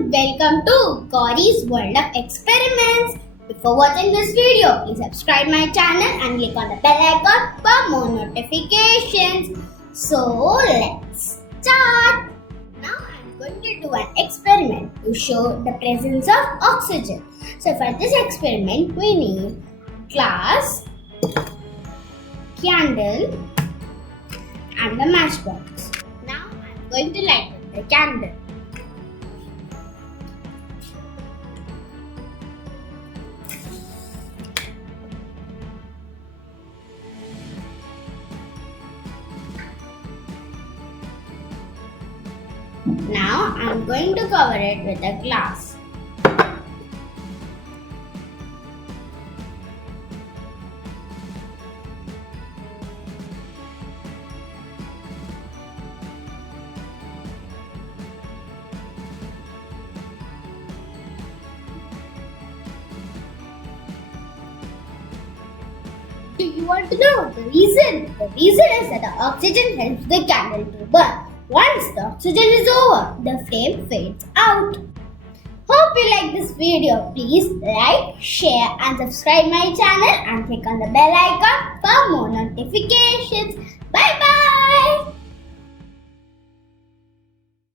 everyone, welcome to Gauri's World of Experiments. Before watching this video, please subscribe my channel and click on the bell icon for more notifications. So let's start. Now I'm going to do an experiment to show the presence of oxygen. So for this experiment, we need glass, candle and the matchbox. Now I'm going to light up the candle. Now I'm going to cover it with a glass. Do you want to know the reason? The reason is that the oxygen helps the candle to burn. Once the oxygen is over, the flame fades out. Hope you like this video. Please like, share and subscribe my channel and click on the bell icon for more notifications. Bye bye.